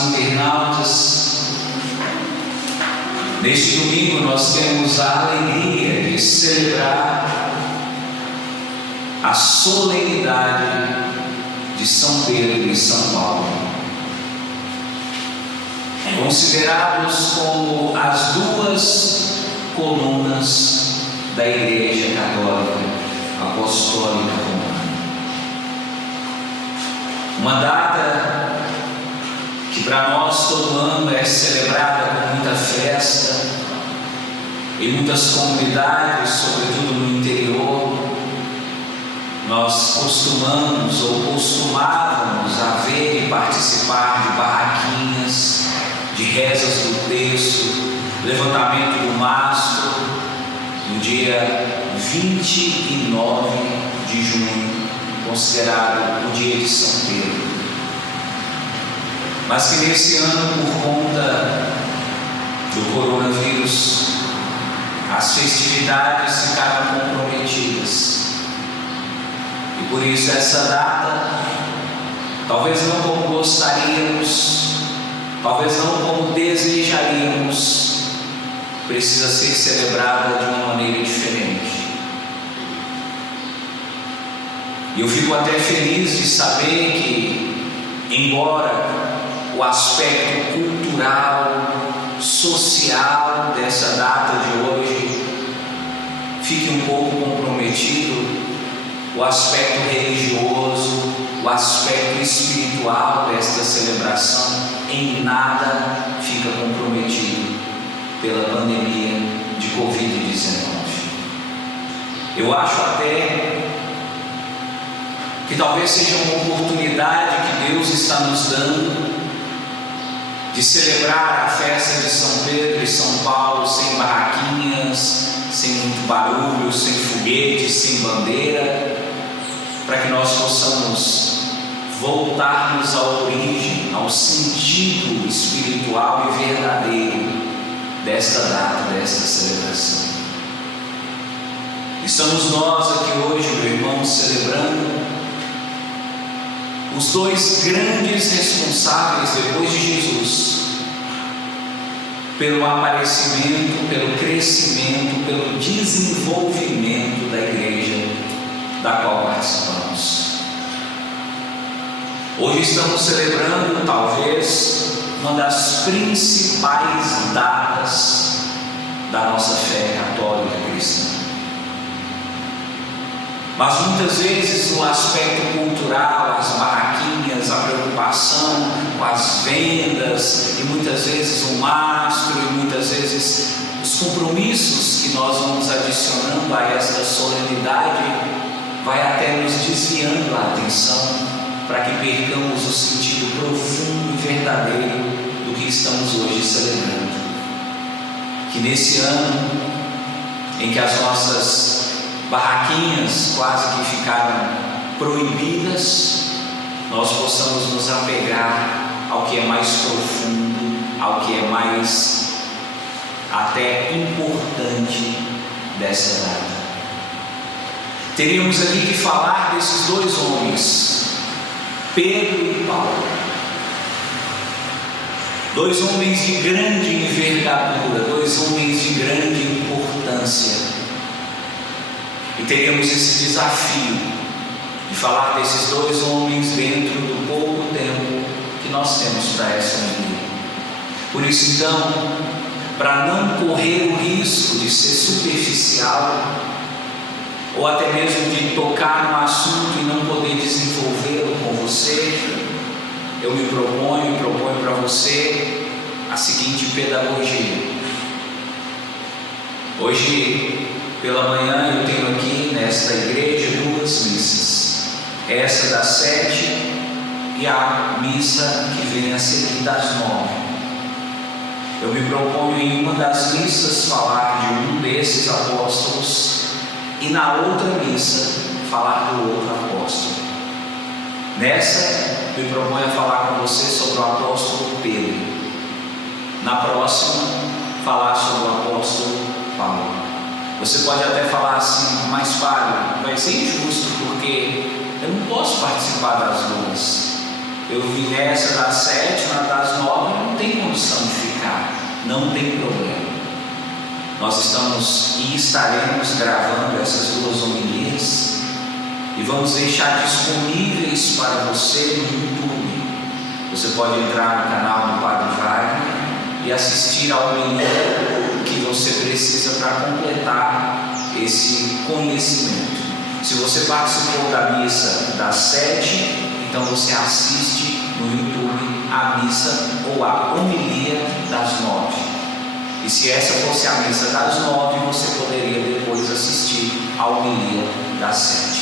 amados internautas, neste domingo nós temos a alegria de celebrar a solenidade de São Pedro e São Paulo, considerados como as duas colunas da Igreja Católica Apostólica Romana. Uma data que para nós todo ano é celebrada com muita festa, em muitas comunidades, sobretudo no interior. Nós costumávamos a ver e participar de barraquinhas, de rezas do terço, levantamento do mastro, no dia 29 de junho, considerado o dia de São Pedro. Mas que nesse ano, por conta do coronavírus, as festividades ficaram comprometidas. E por isso essa data, talvez não como gostaríamos, talvez não como desejaríamos, precisa ser celebrada de uma maneira diferente. E eu fico até feliz de saber que, embora o aspecto cultural, social dessa data de hoje fique um pouco comprometido, o aspecto religioso, o aspecto espiritual desta celebração em nada fica comprometido pela pandemia de Covid-19. Eu acho até que talvez seja uma oportunidade que Deus está nos dando de celebrar a festa de São Pedro e São Paulo sem barraquinhas, sem muito barulho, sem foguetes, sem bandeira, para que nós possamos voltarmos à origem, ao sentido espiritual e verdadeiro desta data, desta celebração. Estamos nós aqui hoje, meu irmão, celebrando os dois grandes responsáveis depois de Jesus pelo aparecimento, pelo crescimento, pelo desenvolvimento da igreja da qual participamos. Hoje estamos celebrando talvez uma das principais datas da nossa fé católica cristã. Mas muitas vezes no aspecto cultural, as barraquinhas, a preocupação com as vendas, e muitas vezes o mastro, e muitas vezes os compromissos que nós vamos adicionando a esta solenidade, vai até nos desviando a atenção para que percamos o sentido profundo e verdadeiro do que estamos hoje celebrando. Que nesse ano em que as nossas barraquinhas quase que ficaram proibidas, nós possamos nos apegar ao que é mais profundo, ao que é mais até importante dessa data. Teríamos aqui que falar desses dois homens, Pedro e Paulo, dois homens de grande envergadura, dois homens de grande importância. E teríamos esse desafio de falar desses dois homens dentro do pouco tempo que nós temos para essa vida. Por isso, então, para não correr o risco de ser superficial, ou até mesmo de tocar no assunto e não poder desenvolvê-lo com você, eu me proponho para você a seguinte pedagogia. Hoje pela manhã eu tenho aqui nesta igreja duas missas, essa das 7 e a missa que vem a seguir das 9. Eu me proponho em uma das missas falar de um desses apóstolos e na outra missa falar do outro apóstolo. Nessa me proponho a falar com você sobre o apóstolo Pedro, na próxima falar sobre o apóstolo Paulo. Você pode até falar assim, mas Fábio, vai ser injusto porque eu não posso participar das duas. eu vim nessa das 7, na das 9, não tem condição de ficar, não tem problema. Nós estamos e estaremos gravando essas 2 homilias e vamos deixar disponíveis para você no YouTube. Você pode entrar no canal do Padre Wagner e assistir a homilia que você precisa para completar esse conhecimento. Se você participou da missa das 7, então você assiste no YouTube a missa ou a homilia das 9. E se essa fosse a missa das 9, você poderia depois assistir a homilia das 7.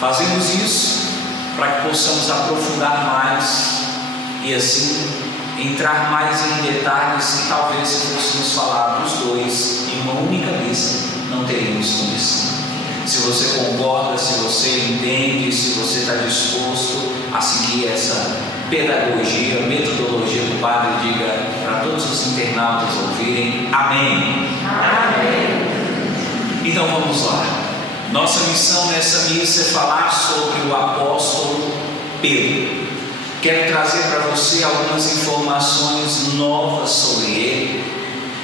Fazemos isso para que possamos aprofundar mais e assim entrar mais em detalhes que talvez, se fôssemos falar dos dois em uma única missa, não teríamos condição. Se você concorda, se você entende, se você está disposto a seguir essa pedagogia, metodologia do Padre, diga para todos os internautas ouvirem: amém. Amém. Então vamos lá. Nossa missão nessa missa é falar sobre o apóstolo Pedro. Quero trazer para você algumas informações novas sobre ele.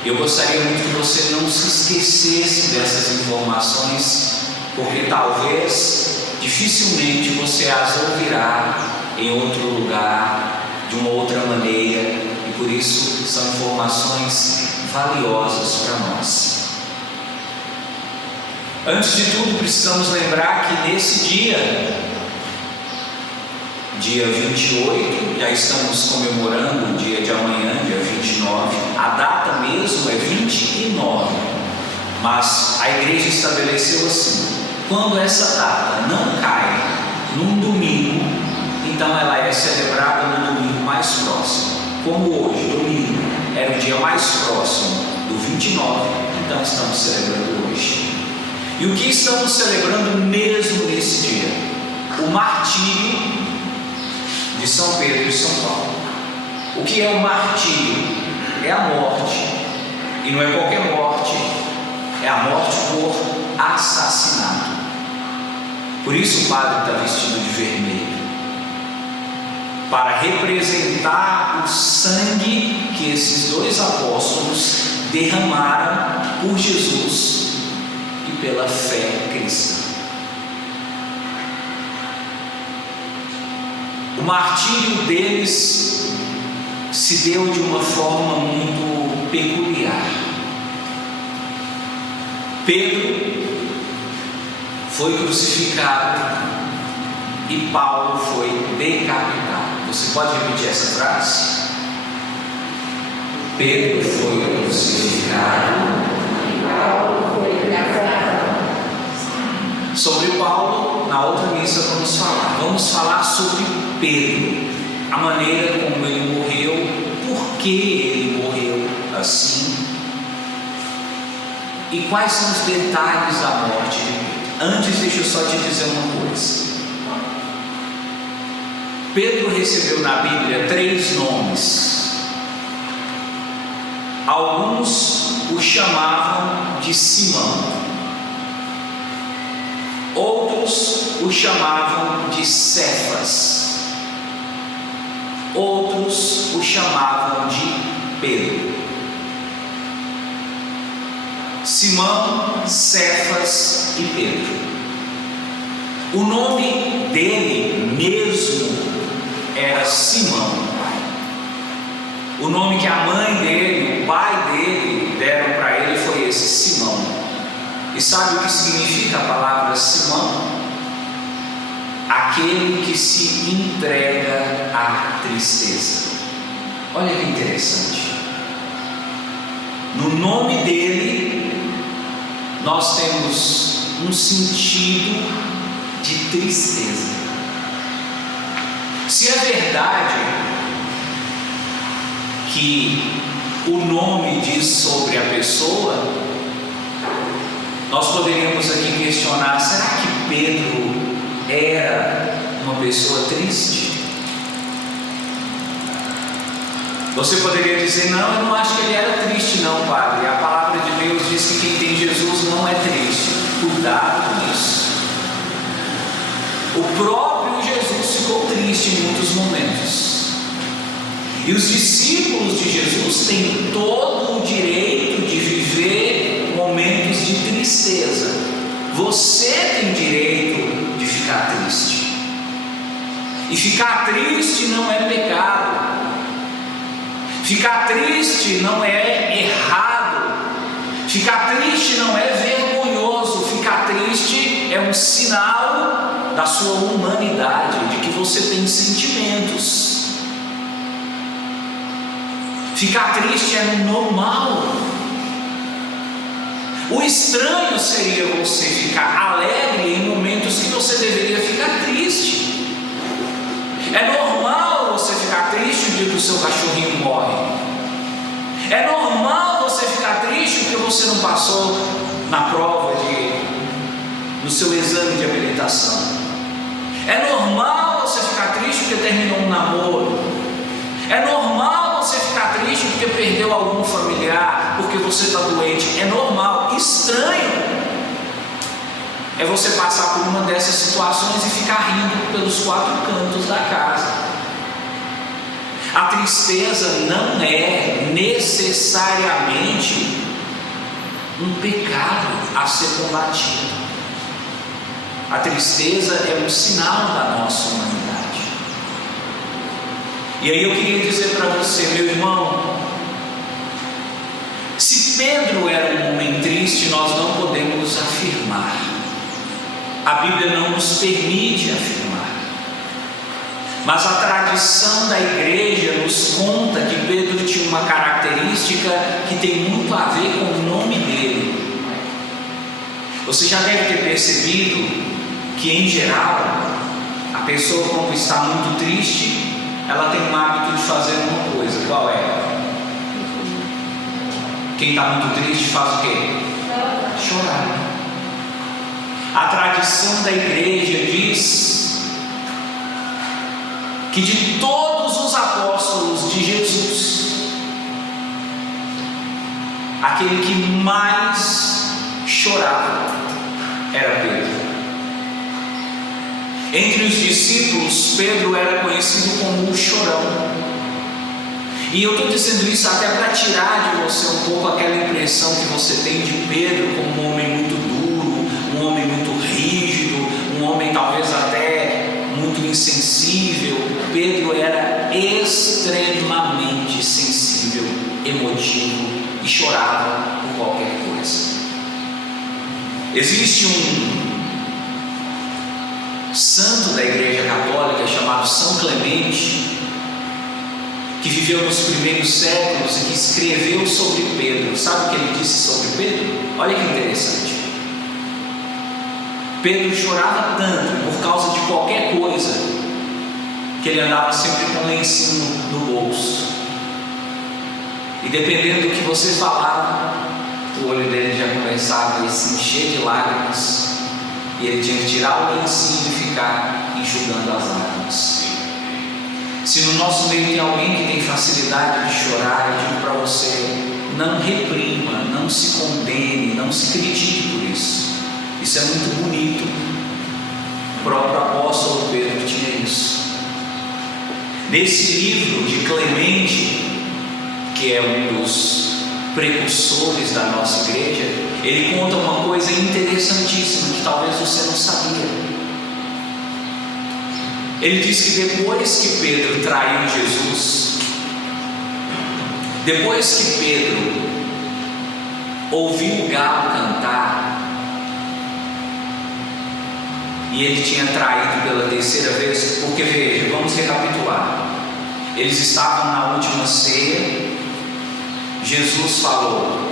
Eu gostaria muito que você não se esquecesse dessas informações, porque talvez, dificilmente você as ouvirá em outro lugar, de uma outra maneira, e por isso são informações valiosas para nós. Antes de tudo, precisamos lembrar que nesse dia 28, já estamos comemorando o dia de amanhã, dia 29, a data mesmo é 29, mas a igreja estabeleceu assim: quando essa data não cai num domingo, então ela é celebrada no domingo mais próximo. Como hoje, domingo, era o dia mais próximo do 29, então estamos celebrando hoje. E o que estamos celebrando mesmo nesse dia? O martírio de São Pedro e São Paulo. O que é o martírio? É a morte, e não é qualquer morte, é a morte por assassinato. Por isso o padre está vestido de vermelho, para representar o sangue que esses 2 apóstolos derramaram por Jesus e pela fé cristã. O martírio deles se deu de uma forma muito peculiar. Pedro foi crucificado e Paulo foi decapitado. Você pode repetir essa frase? Pedro foi crucificado E Paulo foi decapitado. Sobre Paulo, na outra missa vamos falar. Vamos falar sobre Pedro, a maneira como ele morreu, por que ele morreu assim e quais são os detalhes da morte de Pedro. Antes, deixa eu só te dizer uma coisa. Pedro recebeu na Bíblia 3 nomes. Alguns o chamavam de Simão, outros o chamavam de Cefas, outros o chamavam de Pedro. Simão, Cefas e Pedro. O nome dele mesmo era Simão. O nome que a mãe dele, o pai dele deram para ele foi esse, Simão. E sabe o que significa a palavra Simão? Aquele que se entrega à tristeza. Olha que interessante. No nome dele, nós temos um sentido de tristeza. Se é verdade que o nome diz sobre a pessoa, nós poderíamos aqui questionar: será que Pedro era uma pessoa triste? Você poderia dizer: não, eu não acho que ele era triste não, padre. A palavra de Deus diz que quem tem Jesus não é triste. Cuidado com isso. O próprio Jesus ficou triste triste em muitos momentos. E os discípulos de Jesus têm todo o direito de viver momentos de tristeza. Você tem direito de ficar triste. E ficar triste não é pecado. Ficar triste não é errado. Ficar triste não é vergonhoso. Ficar triste é um sinal da sua humanidade, de que você tem sentimentos. Ficar triste é normal. O estranho seria você ficar alegre em momentos que você deveria ficar triste. É normal você ficar triste o dia que o seu cachorrinho morre. É normal você ficar triste porque você não passou na prova no seu exame de habilitação. É normal você ficar triste porque terminou um namoro. É normal você ficar triste porque perdeu algum familiar, porque você está doente. É normal. Estranho é você passar por uma dessas situações e ficar rindo pelos quatro cantos da casa. A tristeza não é necessariamente um pecado a ser combatido. A tristeza é um sinal da nossa humanidade. E aí eu queria dizer para você, meu irmão, se Pedro era um homem triste, nós não podemos afirmar. A Bíblia não nos permite afirmar. Mas a tradição da igreja nos conta que Pedro tinha uma característica que tem muito a ver com o nome dele. Você já deve ter percebido que, em geral, a pessoa, quando está muito triste, ela tem um hábito de fazer uma coisa. Qual é? Quem está muito triste faz o quê? Chorar. A tradição da igreja diz que de todos os apóstolos de Jesus, aquele que mais chorava era Pedro. Entre os discípulos, Pedro era conhecido como o chorão. E eu estou dizendo isso até para tirar de você um pouco aquela impressão que você tem de Pedro como um homem muito duro, um homem muito rígido, um homem talvez até muito insensível. Pedro era extremamente sensível, emotivo e chorava por qualquer coisa. Existe um santo da igreja católica chamado São Clemente, que viveu nos primeiros séculos e que escreveu sobre Pedro. Sabe o que ele disse sobre Pedro? Olha que interessante. Pedro chorava tanto por causa de qualquer coisa que ele andava sempre com um lencinho no bolso, e dependendo do que você falava, o olho dele já começava a se encher de lágrimas, e ele tinha que tirar o lencinho e ficar enxugando as lágrimas. Se no nosso meio tem alguém que tem facilidade de chorar, eu digo para você: não reprima, não se condene, não se critique por isso. Isso é muito bonito. O próprio apóstolo Pedro tinha isso. Nesse livro de Clemente, que é um dos precursores da nossa igreja, ele conta uma coisa interessantíssima que talvez você não sabia. Ele diz que depois que Pedro traiu Jesus, depois que Pedro ouviu o galo cantar, e ele tinha traído pela terceira vez, porque veja, vamos recapitular. Eles estavam na última ceia. Jesus falou: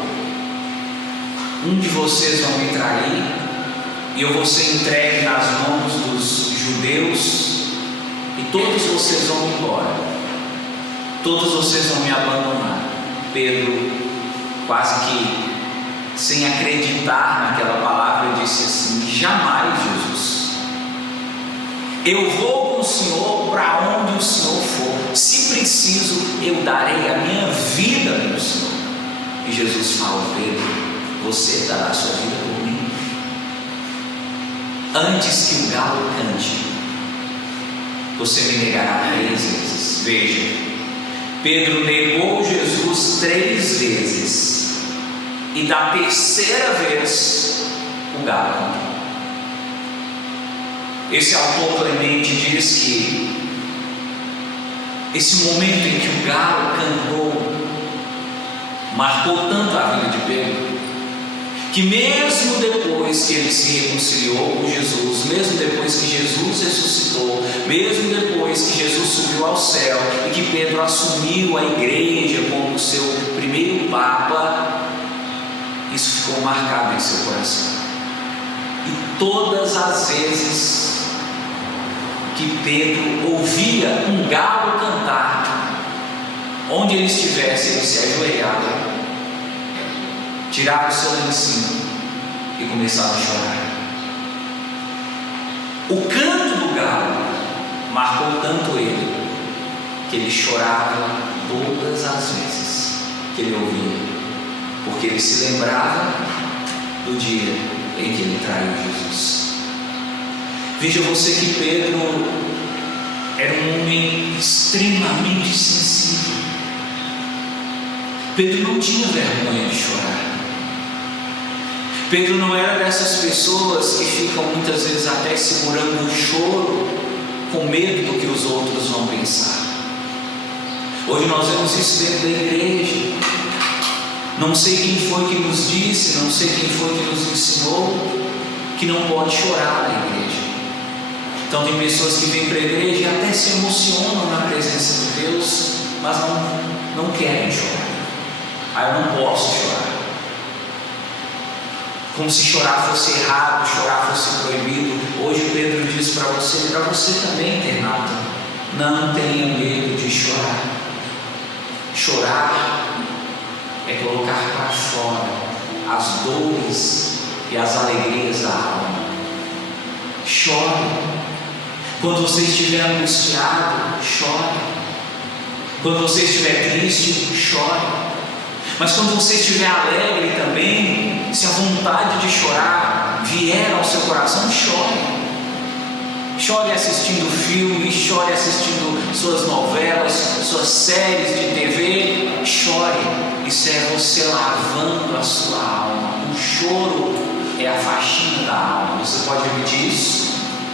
um de vocês vão me trair, e eu vou ser entregue nas mãos dos judeus, e todos vocês vão embora, todos vocês vão me abandonar. Pedro, quase que sem acreditar naquela palavra, disse assim: jamais, Jesus, eu vou com o Senhor para onde o Senhor for. Se preciso, eu darei a minha vida pelo Senhor. E Jesus fala: Pedro, você dará a sua vida por mim. Antes que o galo cante, você me negará 3 vezes. Veja, Pedro negou Jesus 3 vezes, e da 3ª vez o galo cantou. Esse autor Clemente diz que esse momento em que o galo cantou marcou tanto a vida de Pedro, que mesmo depois que ele se reconciliou com Jesus, mesmo depois que Jesus ressuscitou, mesmo depois que Jesus subiu ao céu e que Pedro assumiu a igreja como seu primeiro papa, isso ficou marcado em seu coração. E todas as vezes que Pedro ouvia um galo cantar, onde ele estivesse, ele se ajoelhava, tirava o seu lencinho e começava a chorar. O canto do galo marcou tanto ele, que ele chorava todas as vezes que ele ouvia, porque ele se lembrava do dia em que ele traiu Jesus. Veja você que Pedro era um homem extremamente sensível. Pedro não tinha vergonha de chorar. Pedro não era dessas pessoas que ficam muitas vezes até segurando o choro com medo do que os outros vão pensar. Hoje nós vemos isso dentro da igreja. Não sei quem foi que nos disse, não sei quem foi que nos ensinou que não pode chorar na igreja. Então tem pessoas que vêm para a igreja e até se emocionam na presença de Deus, mas não querem chorar. Eu não posso chorar. Como se chorar fosse errado, chorar fosse proibido. Hoje Pedro diz para você também, internauta, não tenha medo de chorar. Chorar é colocar para fora as dores e as alegrias da alma. Chore. Quando você estiver angustiado, chore. Quando você estiver triste, chore. Mas quando você estiver alegre também, se a vontade de chorar vier ao seu coração, chore. Chore assistindo filme, chore assistindo suas novelas, suas séries de TV. Chore. Isso é você lavando a sua alma. O choro é a faxina da alma. Você pode repetir isso?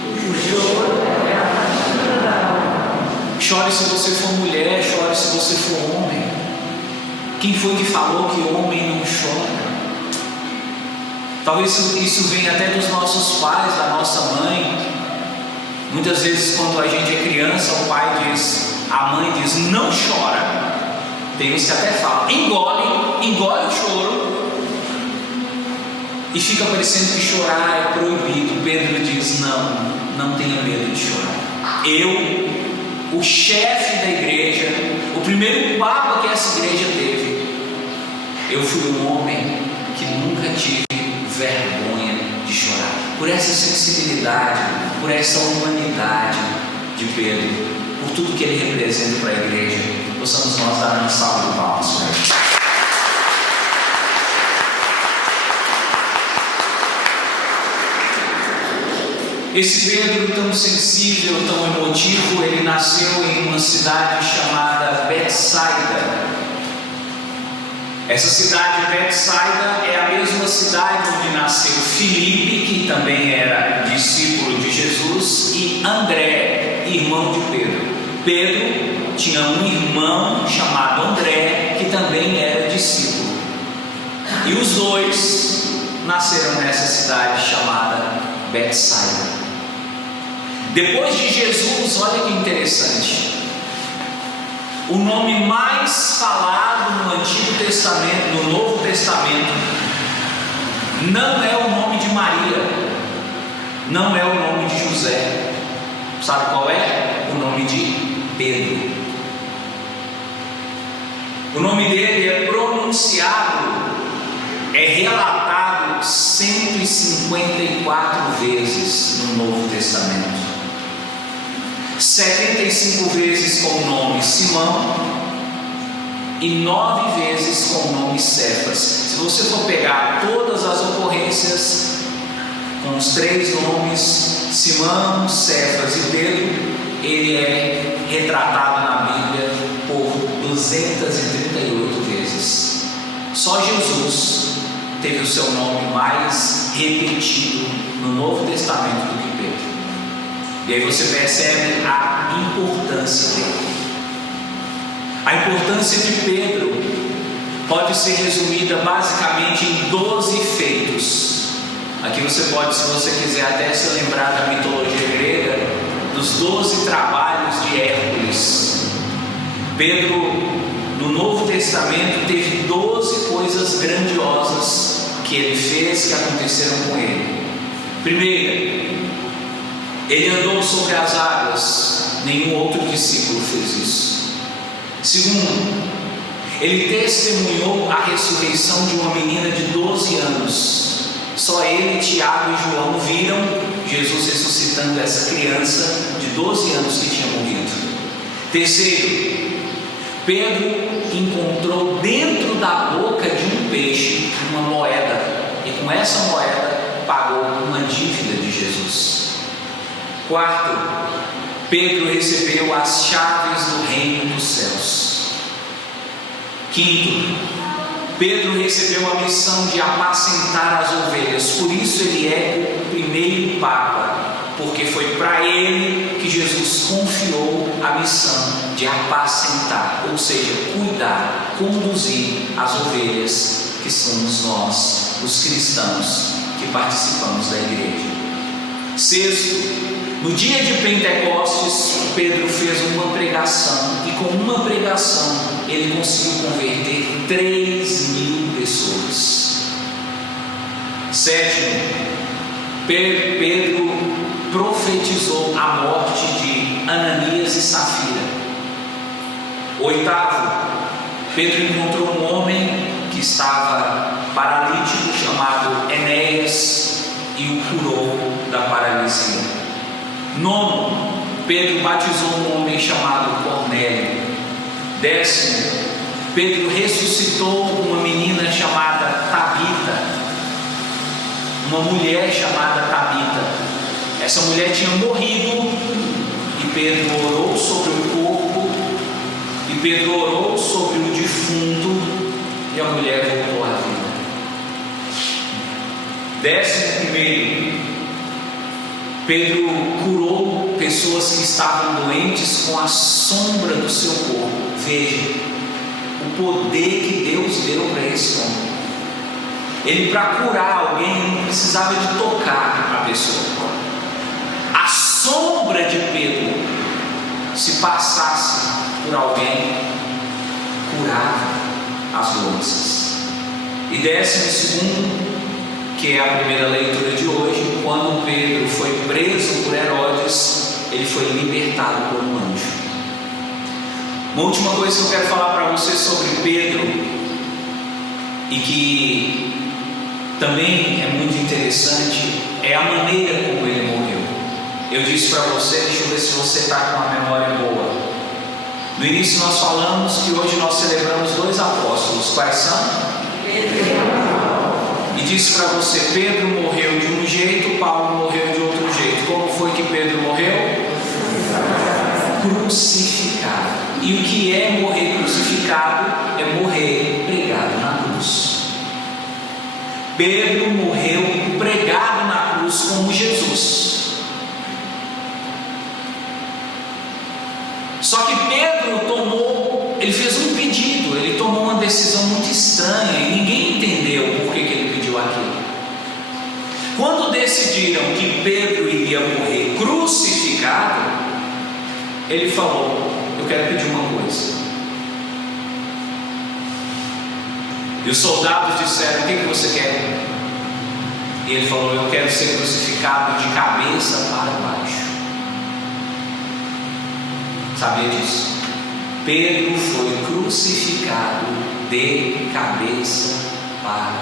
O choro é a faxina da alma. Chore se você for mulher, chore se você for homem. Quem foi que falou que homem não chora? Talvez isso venha até dos nossos pais, da nossa mãe. Muitas vezes quando a gente é criança, o pai diz, a mãe diz, não chora. Tem uns que até falam, engole o choro. E fica parecendo que chorar é proibido. Pedro diz, não tenha medo de chorar. Eu, o chefe da igreja, o primeiro papa que essa igreja teve, eu fui um homem que nunca tive vergonha de chorar. Por essa sensibilidade, por essa humanidade de Pedro, por tudo que ele representa para a igreja, possamos nós dar uma salva de palmas para ele. Esse Pedro tão sensível, tão emotivo, ele nasceu em uma cidade chamada Betsaida. Essa cidade de Betsaida é a mesma cidade onde nasceu Filipe, que também era discípulo de Jesus, e André, irmão de Pedro. Pedro tinha um irmão chamado André, que também era discípulo. E os dois nasceram nessa cidade chamada Betsaida. Depois de Jesus, olha que interessante, o nome mais falado no Antigo Testamento, no Novo Testamento, não é o nome de Maria, não é o nome de José. Sabe qual é? O nome de Pedro. O nome dele é pronunciado, é relatado 154 vezes no Novo Testamento. 75 vezes com o nome Simão e 9 vezes com o nome Cefas. Se você for pegar todas as ocorrências com os 3 nomes, Simão, Cefas e Pedro, ele é retratado na Bíblia por 238 vezes. Só Jesus teve o seu nome mais repetido no Novo Testamento do que Pedro. E aí você percebe a importância dele. A importância de Pedro pode ser resumida basicamente em 12 feitos. Aqui você pode, se você quiser, até se lembrar da mitologia grega, dos 12 trabalhos de Hércules. Pedro, no Novo Testamento, teve 12 coisas grandiosas que ele fez, que aconteceram com ele. Primeiro, ele andou sobre as águas. Nenhum outro discípulo fez isso. Segundo, ele testemunhou a ressurreição de uma menina de 12 anos. Só ele, Tiago e João viram Jesus ressuscitando essa criança de 12 anos que tinha morrido. Terceiro, Pedro encontrou dentro da boca de um peixe uma moeda, e com essa moeda pagou uma dívida de Jesus. Quarto, Pedro recebeu as chaves do reino dos céus. Quinto, Pedro recebeu a missão de apacentar as ovelhas. Por isso ele é o primeiro Papa, porque foi para ele que Jesus confiou a missão de apacentar, ou seja, cuidar, conduzir as ovelhas, que somos nós, os cristãos que participamos da igreja. Sexto, no dia de Pentecostes, Pedro fez uma pregação, e com uma pregação ele conseguiu converter 3.000 pessoas. Sétimo, Pedro profetizou a morte de Ananias e Safira. Oitavo, Pedro encontrou um homem que estava paralítico chamado Enéas e o curou da paralisia. Nono, Pedro batizou um homem chamado Cornélio. Décimo, Pedro ressuscitou uma menina chamada Tabita, uma mulher chamada Tabita. Essa mulher tinha morrido e Pedro orou sobre o corpo, e Pedro orou sobre o defunto, e a mulher voltou à vida. 11º, Pedro curou pessoas que estavam doentes com a sombra do seu corpo. Veja o poder que Deus deu para esse homem. Ele, para curar alguém, não precisava de tocar a pessoa. A sombra de Pedro, se passasse por alguém, curava as doenças. E 12º, que é a primeira leitura de hoje, quando Pedro foi preso por Herodes, ele foi libertado por um anjo. Uma última coisa que eu quero falar para você sobre Pedro, e que também é muito interessante, é a maneira como ele morreu. Eu disse para você, deixa eu ver se você está com a memória boa. No início nós falamos que hoje nós celebramos 2 apóstolos. Quais são? E disse para você, Pedro morreu de um jeito, Paulo morreu de outro jeito. Como foi que Pedro morreu? Crucificado. E o que é morrer crucificado? É morrer pregado na cruz. Pedro morreu pregado na cruz como Jesus. Só que Pedro ele fez um pedido, ele tomou uma decisão muito estranha e ninguém entendeu por que ele pediu aquilo. Quando decidiram que Pedro iria morrer crucificado, ele falou: eu quero pedir uma coisa. E os soldados disseram: o que você quer? E ele falou: eu quero ser crucificado de cabeça para baixo. Sabia disso? Pedro foi crucificado de cabeça para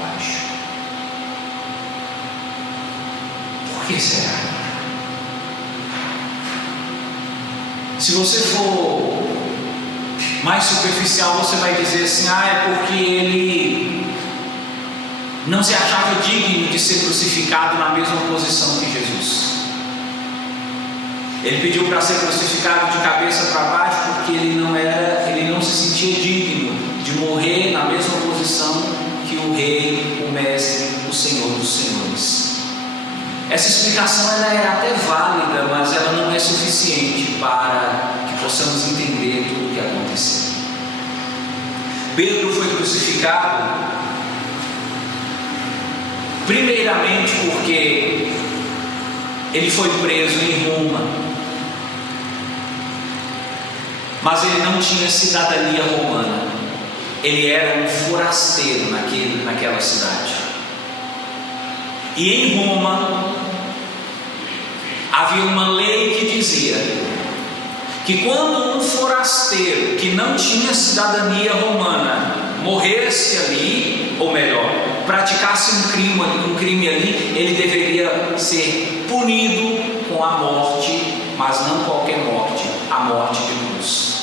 baixo. Por que será? Se você for mais superficial, você vai dizer assim: é porque ele não se achava digno de ser crucificado na mesma posição que Jesus. Ele pediu para ser crucificado de cabeça para baixo porque ele não se sentia digno de morrer na mesma posição que o rei, o mestre, o Senhor dos senhores. Essa explicação ela é até válida, mas ela não é suficiente para que possamos entender tudo o que aconteceu. Pedro foi crucificado primeiramente porque ele foi preso em Roma, mas ele não tinha cidadania romana. Ele era um forasteiro naquela cidade. E em Roma havia uma lei que dizia que quando um forasteiro que não tinha cidadania romana morresse ali, ou melhor, praticasse um crime ali, ele deveria ser punido com a morte, mas não qualquer morte, a morte de cruz.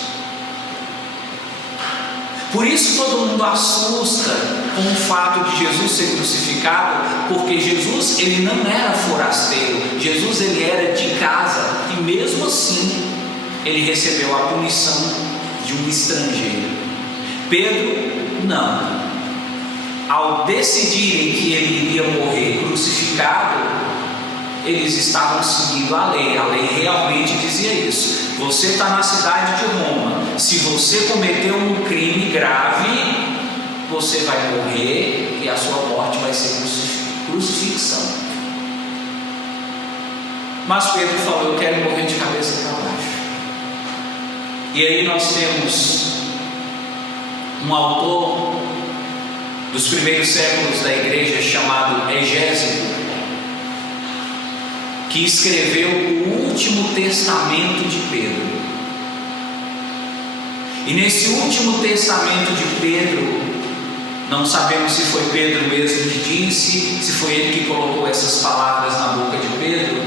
Por isso todo mundo assusta com o fato de Jesus ser crucificado, porque Jesus ele não era forasteiro, Jesus ele era de casa, e mesmo assim ele recebeu a punição de um estrangeiro. Pedro não. Ao decidirem que ele iria morrer crucificado, eles estavam seguindo a lei realmente dizia isso. Você está na cidade de Roma, se você cometeu um crime grave, você vai morrer e a sua morte vai ser crucifixão. Mas Pedro falou: eu quero morrer de cabeça para baixo. E aí nós temos um autor dos primeiros séculos da igreja chamado Egésimo, que escreveu o último testamento de Pedro. E nesse último testamento de Pedro, não sabemos se foi Pedro mesmo que disse, se foi ele que colocou essas palavras na boca de Pedro,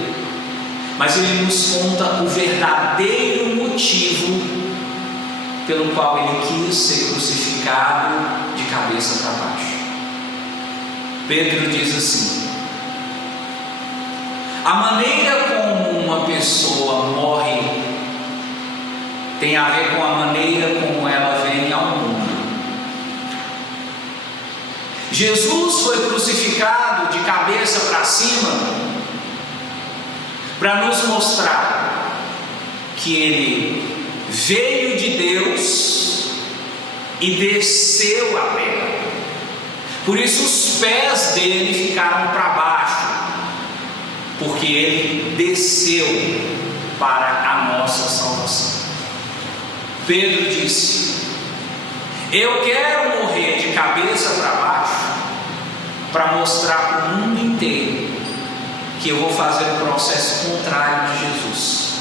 mas ele nos conta o verdadeiro motivo pelo qual ele quis ser crucificado de cabeça para baixo. Pedro diz assim: a maneira como uma pessoa morre tem a ver com a maneira como ela vem ao mundo. Jesus foi crucificado de cabeça para cima para nos mostrar que ele veio de Deus e desceu a terra. Por isso os pés dele ficaram para baixo, porque ele desceu para a nossa salvação. Pedro disse: eu quero morrer de cabeça para baixo para mostrar para o mundo inteiro que eu vou fazer o processo contrário de Jesus.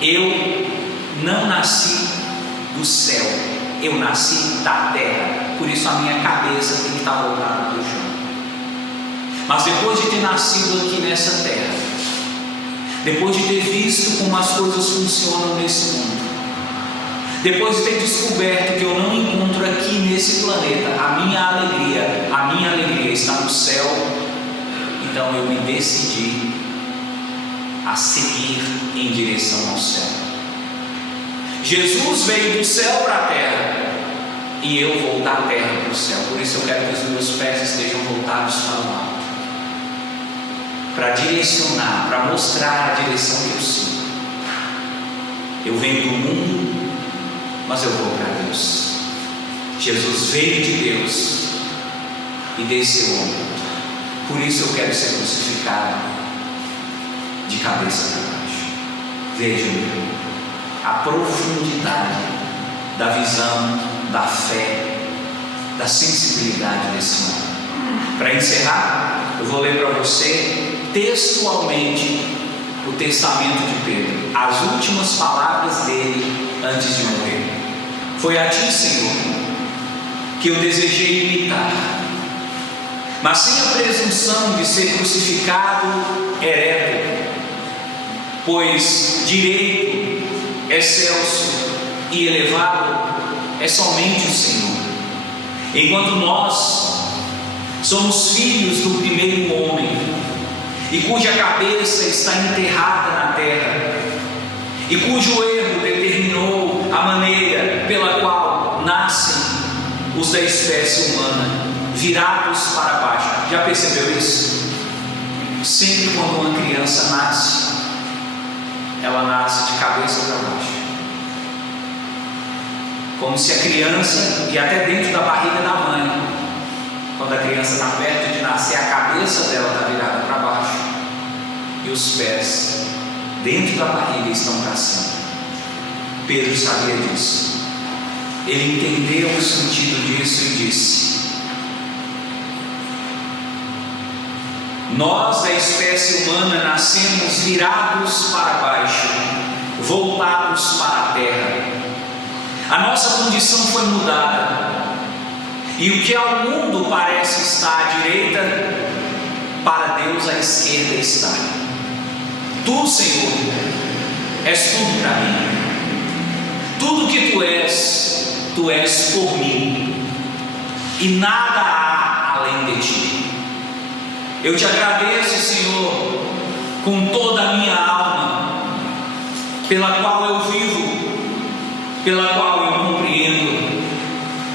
Eu não nasci do céu, eu nasci da terra, por isso a minha cabeça tem que estar voltada para o chão. Mas depois de ter nascido aqui nessa terra, depois de ter visto como as coisas funcionam nesse mundo, depois de ter descoberto que eu não encontro aqui nesse planeta a minha alegria está no céu, então eu me decidi a seguir em direção ao céu. Jesus veio do céu para a terra e eu vou da terra para o céu. Por isso eu quero que os meus pés estejam voltados para o alto, para direcionar, para mostrar a direção que eu sigo. Eu venho do mundo, mas eu vou para Deus. Jesus veio de Deus e desceu ao mundo. Por isso eu quero ser crucificado de cabeça para baixo. Vejam a profundidade da visão, da fé, da sensibilidade desse homem. Para encerrar, eu vou ler para você textualmente o testamento de Pedro, as últimas palavras dele antes de morrer. Foi a ti, Senhor, que eu desejei imitar, mas sem a presunção de ser crucificado ereto, pois direito, excelso e elevado é somente o Senhor. Enquanto nós somos filhos do primeiro homem, e cuja cabeça está enterrada na terra, e cujo erro determinou a maneira pela qual nascem os da espécie humana, virados para baixo. Já percebeu isso? Sempre quando uma criança nasce, ela nasce de cabeça para baixo, como se a criança, e até dentro da barriga da mãe, quando a criança está perto de nascer, a cabeça dela está virada para baixo e os pés dentro da barriga estão para cima. Pedro sabia disso. Ele entendeu o sentido disso e disse: nós da espécie humana nascemos virados para baixo, voltados para a terra. A nossa condição foi mudada, e o que ao mundo parece estar à direita, para Deus à esquerda está. Tu, Senhor, és tudo para mim. Tudo que tu és por mim, e nada há além de ti. Eu te agradeço, Senhor, com toda a minha alma, pela qual eu vivo, pela qual eu compreendo,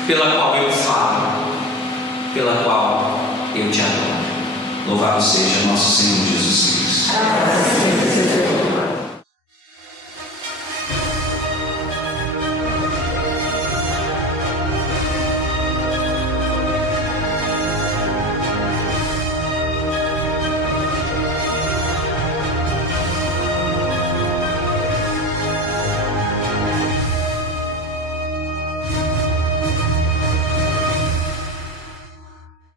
pela qual eu falo, pela qual eu te adoro. Louvado seja nosso Senhor Jesus Cristo.